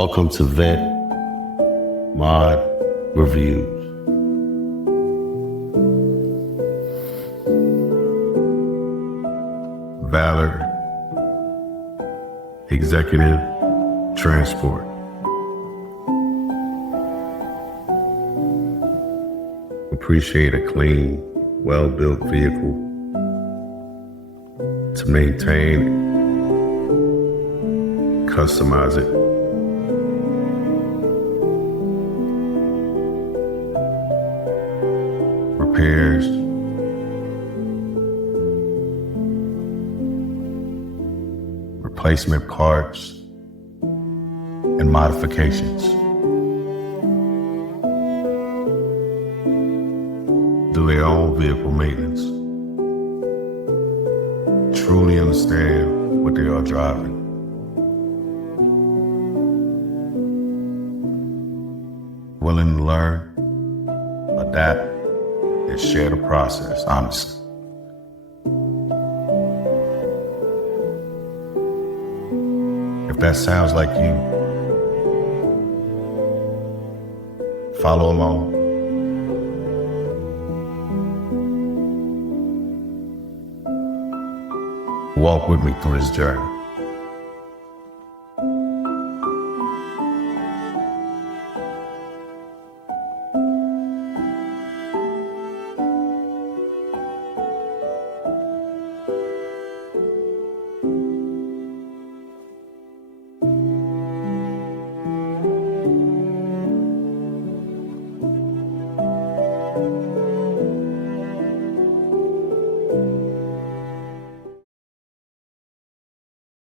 Welcome to Vet Mod Reviews. Valor Executive Transport. Appreciate a clean, well-built vehicle to maintain, customize it, repairs, replacement parts, and modifications. Do their own vehicle maintenance. Truly understand what they are driving. Willing to learn, adapt, and share the process honestly. If that sounds like you, follow along. Walk with me through this journey.